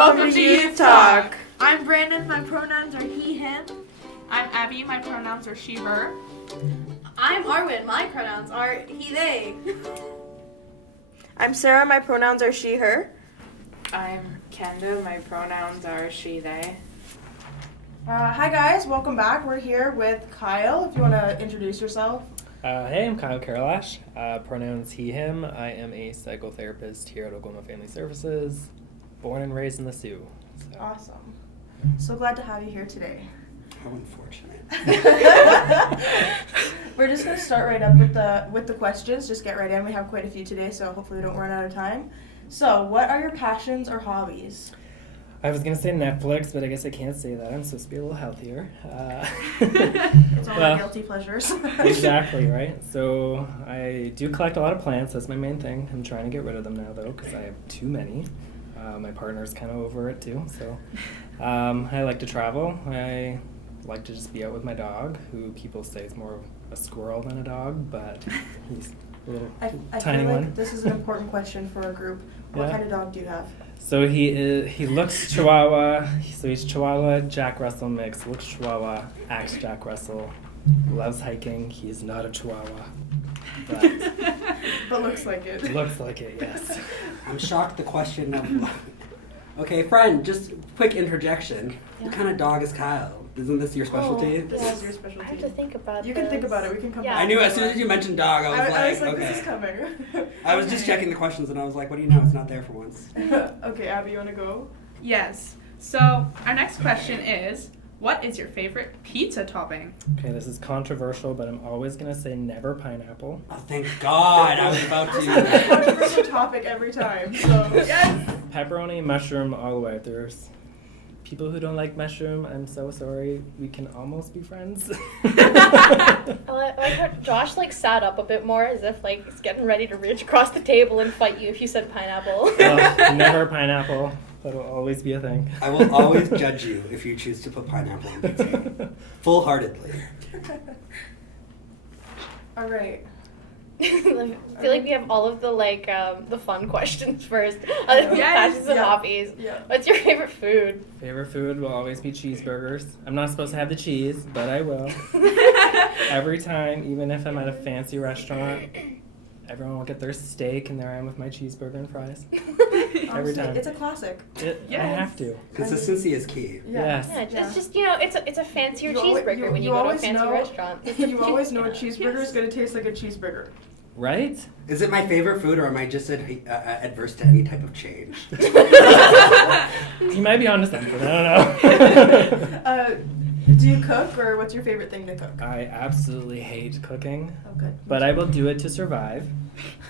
Welcome to Youth Talk. I'm Brandon, my pronouns are he, him. I'm Abby, my pronouns are she, her. I'm Arwen, my pronouns are he, they. I'm Sarah, my pronouns are she, her. I'm Kenda, my pronouns are she, they. Hi guys, welcome back. We're here with Kyle, if you want to introduce yourself. Hey, I'm Kyle Karalash, pronouns he, him. I am a psychotherapist here at Oklahoma Family Services, born and raised in the Sioux. So. Awesome. So glad to have you here today. How unfortunate. We're just going to start right up with the questions. Just get right in. We have quite a few today, so hopefully we don't run out of time. So, what are your passions or hobbies? I was going to say Netflix, but I guess I can't say that. I'm supposed to be a little healthier. It's all our guilty pleasures. Exactly, right? So I do collect a lot of plants. That's my main thing. I'm trying to get rid of them now, though, because I have too many. My partner's kind of over it, too. So I like to travel. I like to just be out with my dog, who people say is more of a squirrel than a dog, but he's a little tiny feel like one. this is an important question for our group. What kind of dog do you have? So he looks Chihuahua, so he's Chihuahua, Jack Russell mix, looks Chihuahua, acts Jack Russell, loves hiking, he's not a Chihuahua, But looks like it. Looks like it, yes. I'm shocked the question of... Okay, friend, just quick interjection. Yeah. What kind of dog is Kyle? Isn't this your specialty? This is your specialty. I have to think about You can think about it. We can come back. I knew as soon as you mentioned dog, I was like, okay. This is coming. I was just checking the questions and I was like, what do you know? It's not there for once. Okay, Abby, you want to go? Yes. So our next question is, what is your favorite pizza topping? Okay, this is controversial, but I'm always going to say never pineapple. Oh, thank God. I was about This is a to... controversial topic every time, so yes! Pepperoni, mushroom, all the way. If there's people who don't like mushroom, I'm so sorry. We can almost be friends. I like how Josh sat up a bit more as if he's getting ready to reach across the table and fight you if you said pineapple. Never pineapple. That'll always be a thing. I will always judge you if you choose to put pineapple on pizza. Full-heartedly. All right. I feel like we have all of the fun questions first. Other than passions and hobbies. Yeah. What's your favorite food? Favorite food will always be cheeseburgers. I'm not supposed to have the cheese, but I will. Every time, even if I'm at a fancy restaurant, everyone will get their steak, and there I am with my cheeseburger and fries. Every time. It's a classic. I have to. Consistency is key. Yes. Yeah, it's just it's a fancier cheeseburger when you go to a fancy restaurant. You always know a cheeseburger is going to taste like a cheeseburger. Right? Is it my favorite food or am I just adverse to any type of change? You might be onto something. I don't know. Do you cook, or what's your favorite thing to cook? I absolutely hate cooking. Oh, good. But I will do it to survive.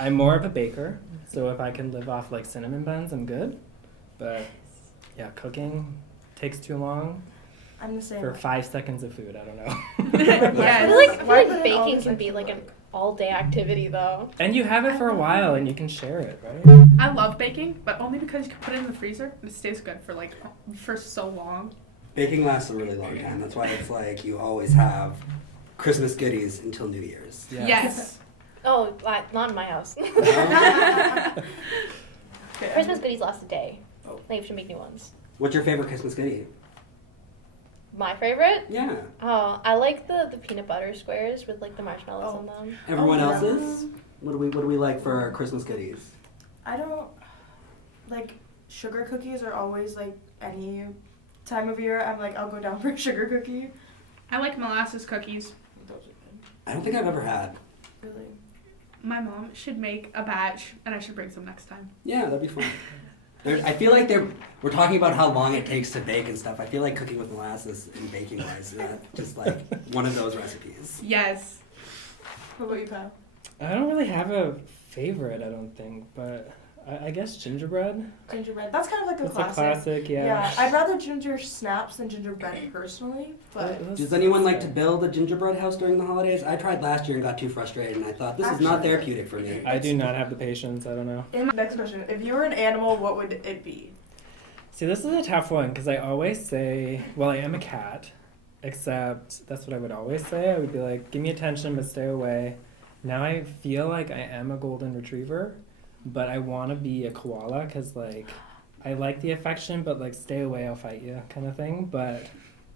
I'm more of a baker, so if I can live off cinnamon buns, I'm good. But yeah, cooking takes too long. I'm the same. For 5 seconds of food, I don't know. I feel like baking can be an all-day activity, though. And you have it for a while, and you can share it, right? I love baking, but only because you can put it in the freezer and it stays good for so long. Baking lasts a really long time. That's why it's you always have Christmas goodies until New Year's. Yes. Oh, not in my house. Christmas goodies last a day. Oh. You have to make new ones. What's your favorite Christmas goodie? My favorite? Yeah. Oh, I like the peanut butter squares with the marshmallows on them. Everyone else's? What do we like for our Christmas goodies? I don't sugar cookies are always any time of year. I'll go down for a sugar cookie. I like molasses cookies. Those are good. I don't think I've ever had. Really? My mom should make a batch, and I should bring some next time. Yeah, that'd be fun. I feel like we're talking about how long it takes to bake and stuff. I feel like cooking with molasses and baking wise, just one of those recipes. Yes. What about you, Kyle? I don't really have a favorite, I don't think, but I guess gingerbread. Gingerbread. That's kind of It's classic. a classic, yeah. Yeah, I'd rather ginger snaps than gingerbread personally, but... Does anyone like to build a gingerbread house during the holidays? I tried last year and got too frustrated, and I thought, this is not therapeutic for me. I do not have the patience, I don't know. Next question. If you were an animal, what would it be? See, this is a tough one, because I always say, well, I am a cat, except that's what I would always say. I would be like, give me attention, but stay away. Now I feel like I am a golden retriever, but I want to be a koala, because I like the affection, but like stay away, I'll fight you kind of thing. But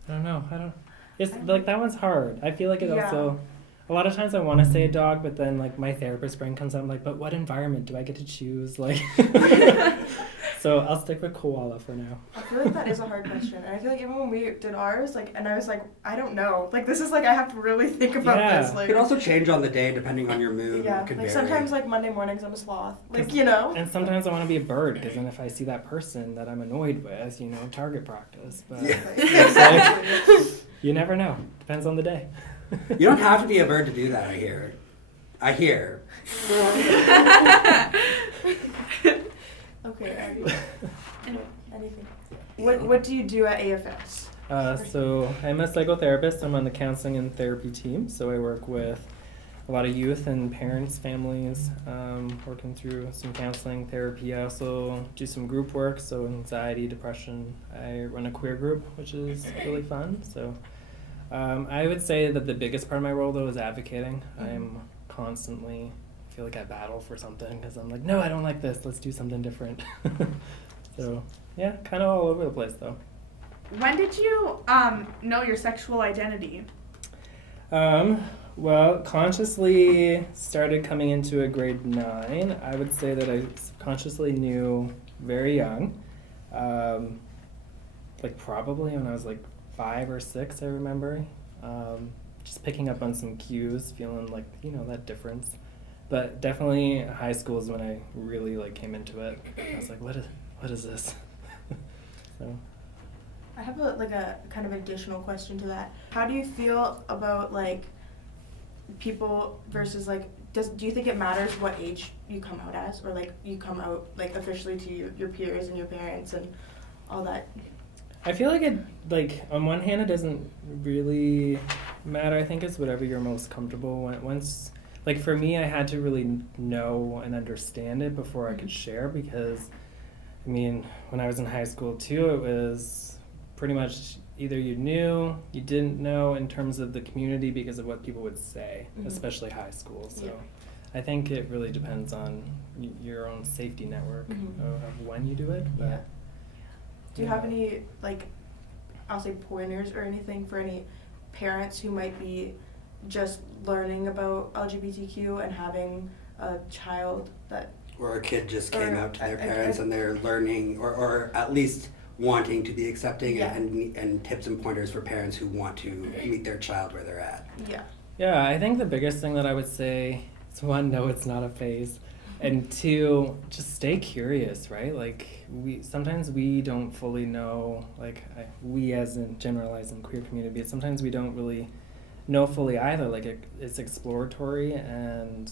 I don't know. It's like that one's hard. I feel like it also. A lot of times I want to say a dog, but then like my therapist brain comes out. I'm like, but what environment do I get to choose? Like, so I'll stick with koala for now. I feel like that is a hard question, and I feel like even when we did ours, like, and I was like, I don't know. Like, this is like I have to really think about this. It Like, could also change on the day depending on your mood. yeah, It could like vary. sometimes like Monday mornings I'm a sloth. Like, you know. And sometimes I want to be a bird, because then if I see that person that I'm annoyed with, target practice. But Yeah. Exactly. you never know. Depends on the day. You don't have to be a bird to do that, I hear. Okay. Anything. What do you do at AFS? So I'm a psychotherapist. I'm on the counseling and therapy team. So I work with a lot of youth and parents, families, working through some counseling, therapy. I also do some group work, so anxiety, depression. I run a queer group, which is really fun. So I would say that the biggest part of my role, though, is advocating. I'm constantly feel like I battle for something because I'm like, no, I don't like this. Let's do something different. So yeah, kind of all over the place, though. When did you know your sexual identity? Well, consciously started coming into a grade 9. I would say that I consciously knew very young. Like probably when I was like 5 or 6, I remember. Just picking up on some cues, feeling like, that difference. But definitely high school is when I really like came into it. I was like, what is this? So. I have a kind of additional question to that. How do you feel about like people versus like do you think it matters what age you come out as, or like you come out like officially to your peers and your parents and all that? I feel like it, like, on one hand, it doesn't really matter. I think it's whatever you're most comfortable with. Once, like, for me, I had to really know and understand it before I could share, because, I mean, when I was in high school, too, it was pretty much either you knew, you didn't know in terms of the community because of what people would say, especially high school. So I think it really depends on your own safety network of when you do it. But, do you have any, like, I'll say pointers or anything for any parents who might be just learning about LGBTQ and having a child that... Or a kid just came out to their parents and they're learning, or at least wanting to be accepting, and tips and pointers for parents who want to meet their child where they're at. Yeah, I think the biggest thing that I would say is, 1, no, it's not a phase. And 2, just stay curious, right? Like, sometimes we don't fully know, like, we as in generalizing queer community, but sometimes we don't really know fully either. Like, it's exploratory, and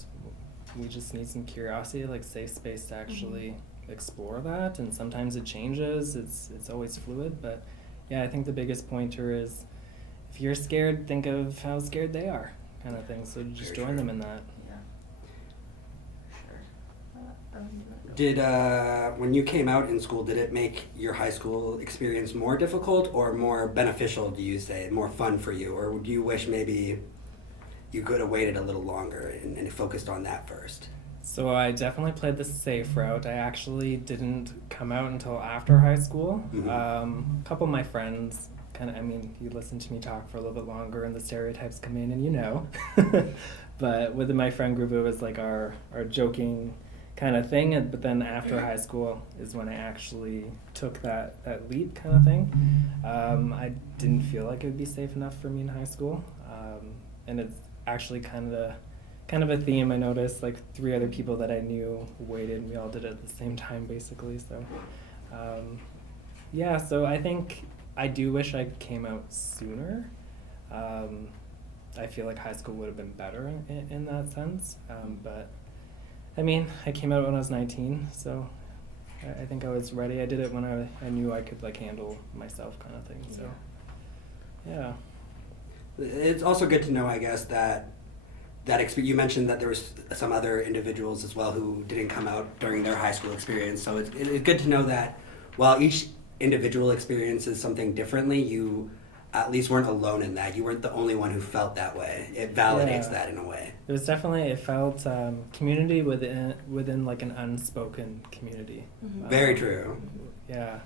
we just need some curiosity, like, safe space to actually explore that. And sometimes it changes. It's always fluid. But, yeah, I think the biggest pointer is, if you're scared, think of how scared they are, kind of thing. So just join them in that. Did, when you came out in school, did it make your high school experience more difficult or more beneficial, do you say, more fun for you? Or do you wish maybe you could have waited a little longer and focused on that first? So I definitely played the safe route. I actually didn't come out until after high school. A couple of my friends you listen to me talk for a little bit longer and the stereotypes come in and But within my friend group, it was like our joking kind of thing, but then after high school is when I actually took that leap kind of thing. I didn't feel like it would be safe enough for me in high school, and it's actually kind of a theme I noticed. Like 3 other people that I knew waited, and we all did it at the same time basically. So so I think I do wish I came out sooner. I feel like high school would have been better in that sense, but I mean, I came out when I was 19, so I think I was ready. I did it when I knew I could like handle myself, kind of thing. So, yeah. It's also good to know, I guess, that you mentioned that there was some other individuals as well who didn't come out during their high school experience. So it's good to know that while each individual experiences something differently, you at least weren't alone in that. You weren't the only one who felt that way. It validates that in a way. It felt community within like an unspoken community. Very true. Yeah.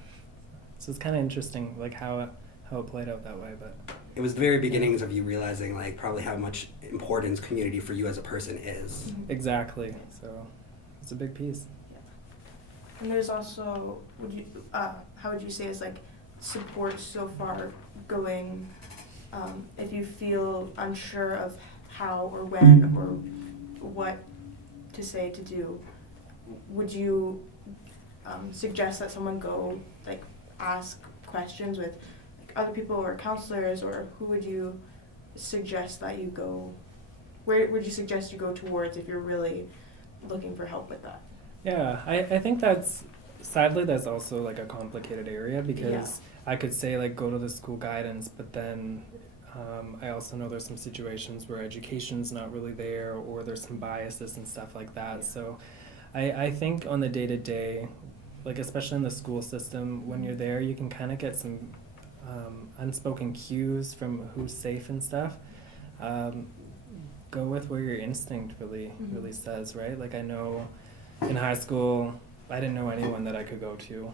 So it's kind of interesting, like how it played out that way, but. It was the very beginnings of you realizing like probably how much importance community for you as a person is. Exactly. So it's a big piece. And there's also, how would you say is like support so far going, if you feel unsure of how or when or what to say to do, would you suggest that someone go like ask questions with like other people or counselors, or who would you suggest that you go, where would you suggest you go towards if you're really looking for help with that? Yeah, I think sadly that's also like a complicated area, because I could say like go to the school guidance, but then I also know there's some situations where education's not really there, or there's some biases and stuff like that. So I think on the day-to-day, like especially in the school system, when you're there, you can kind of get some unspoken cues from who's safe and stuff. Go with where your instinct really says, right? Like I know in high school, I didn't know anyone that I could go to,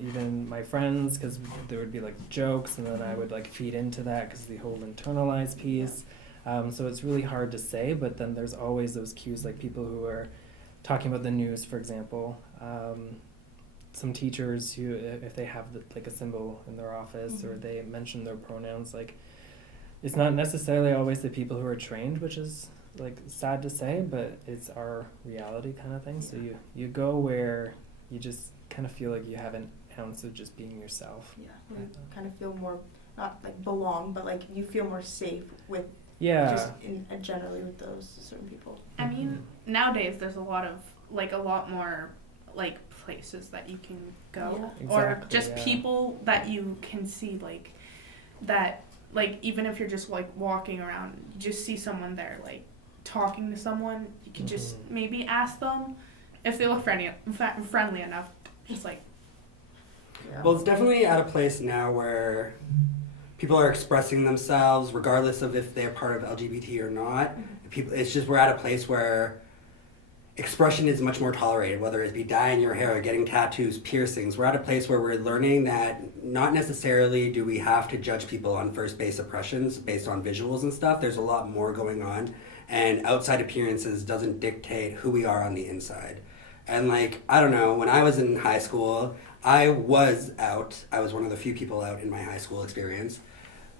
even my friends, because there would be like jokes, and then I would like feed into that because the whole internalized piece. So it's really hard to say, but then there's always those cues, like people who are talking about the news, for example. Some teachers who, if they have like a symbol in their office or they mention their pronouns, like it's not necessarily always the people who are trained, which is like sad to say, but it's our reality kind of thing. So you go where you just kind of feel like you have an ounce of just being yourself. Yeah, you kind of feel more, not like belong, but like you feel more safe with just generally with those certain people. I mean, nowadays there's a lot more like places that you can go, or just people that you can see, like that, like even if you're just like walking around, you just see someone there like talking to someone, you can just maybe ask them if they look friendly enough, just like. Well, it's definitely at a place now where people are expressing themselves regardless of if they're part of LGBT or not. It's just we're at a place where expression is much more tolerated, whether it be dyeing your hair or getting tattoos, piercings. We're at a place where we're learning that not necessarily do we have to judge people on first base impressions based on visuals and stuff. There's a lot more going on, and outside appearances doesn't dictate who we are on the inside. And like, I don't know, when I was in high school, I was out. I was one of the few people out in my high school experience.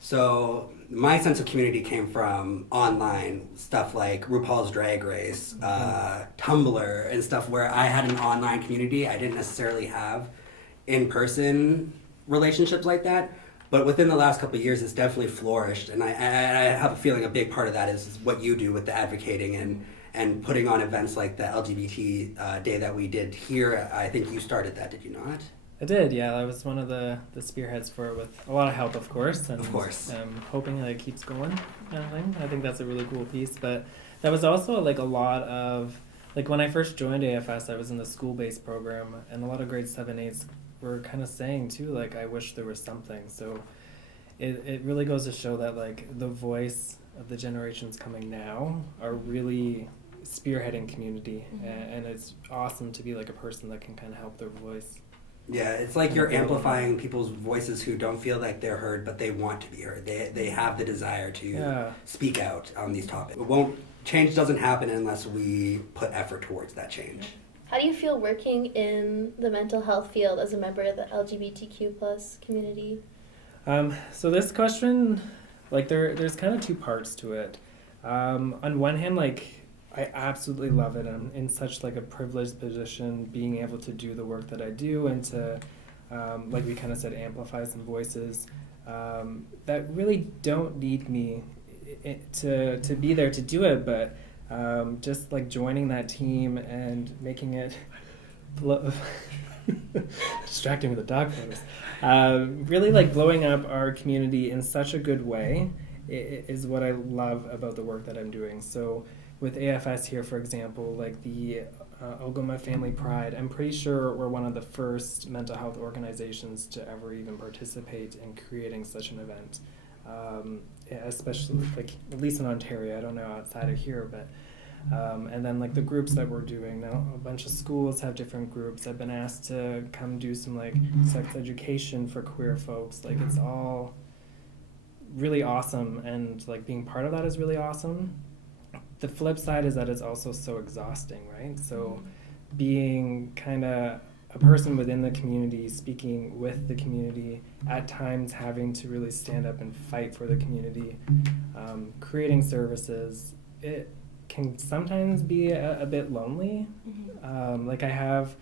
So my sense of community came from online stuff like RuPaul's Drag Race, Tumblr, and stuff where I had an online community. I didn't necessarily have in-person relationships like that. But within the last couple of years, it's definitely flourished. And I have a feeling a big part of that is what you do with the advocating and putting on events like the LGBT day that we did here. I think you started that, did you not? I did, yeah. I was one of the spearheads for it, with a lot of help, of course. And, of course. Hoping that it keeps going, kind of thing. I think that's a really cool piece. But that was also like a lot of, like when I first joined AFS, I was in the school-based program, and a lot of grade 7, 8s were kind of saying too, like, I wish there was something. So it really goes to show that like the voice of the generations coming now are really spearheading community, and it's awesome to be like a person that can kind of help their voice. Yeah, it's like you're amplifying people's voices who don't feel like they're heard, but they want to be heard. They have the desire to speak out on these topics. Change doesn't happen unless we put effort towards that change. How do you feel working in the mental health field as a member of the LGBTQ plus community? So this question, like there's kind of two parts to it. On one hand, like I absolutely love it. I'm in such like a privileged position, being able to do the work that I do, and to, like we kind of said, amplify some voices that really don't need me to be there to do it, but just like joining that team and making it distracting with the dog photos, really like blowing up our community in such a good way is what I love about the work that I'm doing. So with AFS here, for example, like the Algoma Family Pride, I'm pretty sure we're one of the first mental health organizations to ever even participate in creating such an event, especially like at least in Ontario. I don't know outside of here, but And then like the groups that we're doing now, a bunch of schools have different groups. I've been asked to come do some like sex education for queer folks. Like it's all really awesome, and like being part of that is really awesome. The flip side is that it's also so exhausting, right? So being kind of a person within the community, speaking with the community, at times having to really stand up and fight for the community, creating services, it can sometimes be a bit lonely. Like I have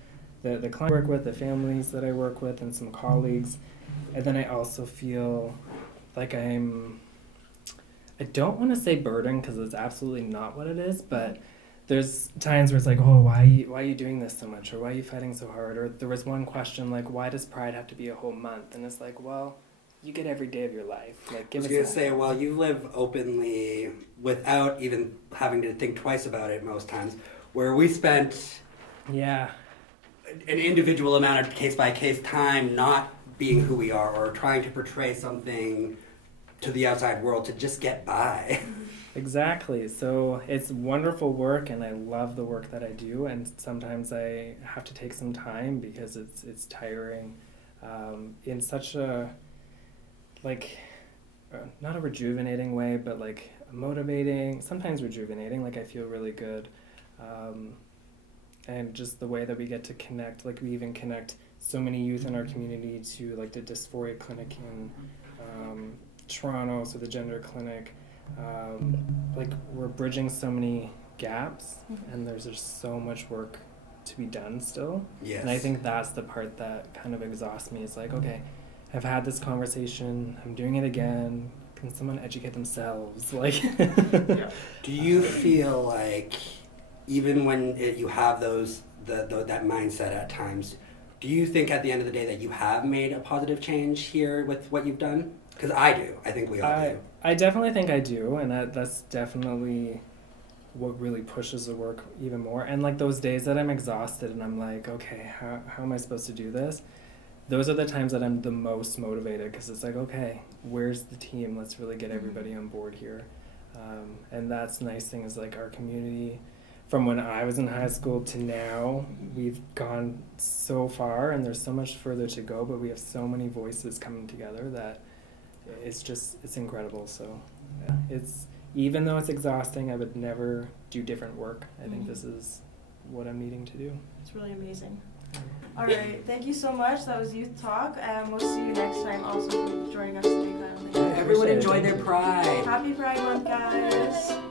the clients I work with, the families that I work with, and some colleagues, and then I also feel like I don't want to say burden, because it's absolutely not what it is, but there's times where it's like, oh, why are you doing this so much, or why are you fighting so hard? Or there was one question like, why does Pride have to be a whole month? And it's like, well, you get every day of your life. Like, I was going to say, well, you live openly without even having to think twice about it most times, where we spent an individual amount of case-by-case time not being who we are, or trying to portray something to the outside world to just get by. Exactly. So it's wonderful work, and I love the work that I do, and sometimes I have to take some time because it's tiring in such a, like, not a rejuvenating way, but like motivating, sometimes rejuvenating. Like I feel really good. And just the way that we get to connect, like we even connect so many youth in our community to like the dysphoria clinic in Toronto, so the gender clinic. Like we're bridging so many gaps, and there's just so much work to be done still. Yes. And I think that's the part that kind of exhausts me. It's like, okay, I've had this conversation, I'm doing it again. Can someone educate themselves? Like, Do you feel like even when you have that mindset at times, do you think at the end of the day that you have made a positive change here with what you've done? Because I do. I think we all do. I definitely think I do, and that's definitely what really pushes the work even more. And like those days that I'm exhausted and I'm like, okay, how am I supposed to do this? Those are the times that I'm the most motivated, because it's like, okay, where's the team? Let's really get everybody on board here. And that's the nice thing is like our community, from when I was in high school to now, we've gone so far, and there's so much further to go, but we have so many voices coming together that it's incredible. So yeah, even though it's exhausting, I would never do different work. I think this is what I'm needing to do. It's really amazing. All right, thank you so much. That was Youth Talk, and we'll see you next time. Also for joining us today, Kyle. Everyone enjoy their Pride. Happy Pride Month, guys.